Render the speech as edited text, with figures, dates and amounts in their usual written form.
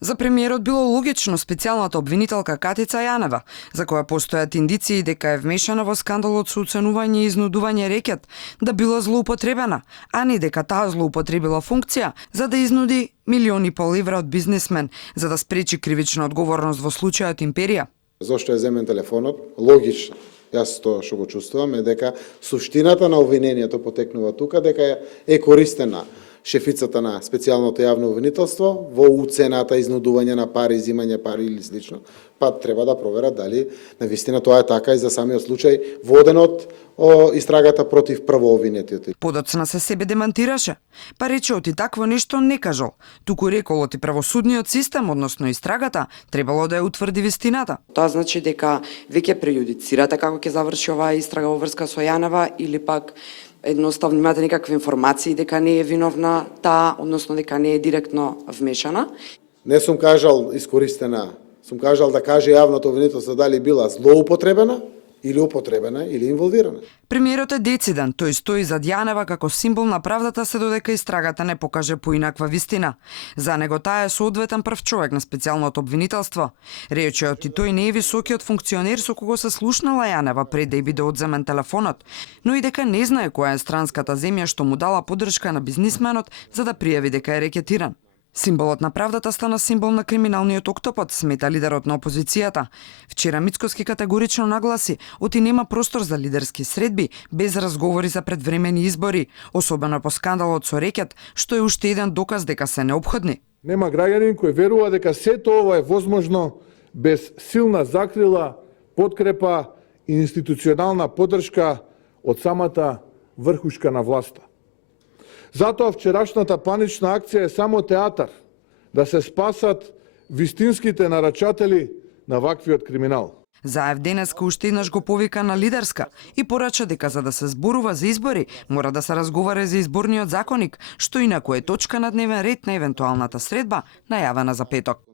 За премиерот било логично специјалната обвинителка Катица Јанева, за која постојат индиции дека е вмешана во скандалот со уценување и изнудување рекет, да била злоупотребена, а не дека таа злоупотребила функција за да изнуди милиони пол евра од бизнесмен за да спречи кривична одговорност во случајот Империја. Зошто е земен телефонот? Логично. Јас тоа што го чувствувам е дека суштината на обвинението потекнува тука дека е користена шефицата на специјалното јавно обвинителство во уцената, изнудување на пари, изимање пари или слично, па треба да проверат дали навистина тоа е така и за самиот случај воден од истрагата против првообвинетиот. Подоцна се себе демантираше, па рече оти такво нешто не кажал, туку рекол оти правосудниот систем, односно истрагата, требало да ја утврди вистината. Тоа значи дека веќе прејудицирате како ќе заврши оваа истрага во врска со Јанева или пак едноставно имате некакви информации дека не е виновна таа, односно дека не е директно вмешана. Не сум кажал искористена, сум кажал да каже јавното обвинителство дали била злоупотребена или употребена или инволвирана. Премиерот е дециден, тој стои зад Јанева како символ на правдата се додека истрагата не покаже поинаква вистина. За него таа е соодветен прв човек на специјалното обвинителство. Речеот и тој не е високиот функционер со кого се слушнала Јанева пред да ја биде одземен телефонот, но и дека не знае која е странската земја што му дала поддршка на бизнисменот за да пријави дека е рекетиран. Символот на правдата стана символ на криминалниот октопод, смета лидерот на опозицијата. Вчера Мицкоски категорично нагласи, оти нема простор за лидерски средби без разговори за предвремени избори, особено по скандалот со рекет, што е уште еден доказ дека се неопходни. Нема граѓанин кој верува дека сето ова е возможно без силна закрила, подкрепа и институционална поддршка од самата врхушка на власта. Затоа вчерашната панична акција е само театар да се спасат вистинските нарачатели на ваквиот криминал. Заев денеска уште еднаш го повика на лидерска и порача дека за да се зборува за избори, мора да се разговара за изборниот законник, што инаку е точка на дневен ред на евентуалната средба најавена за петок.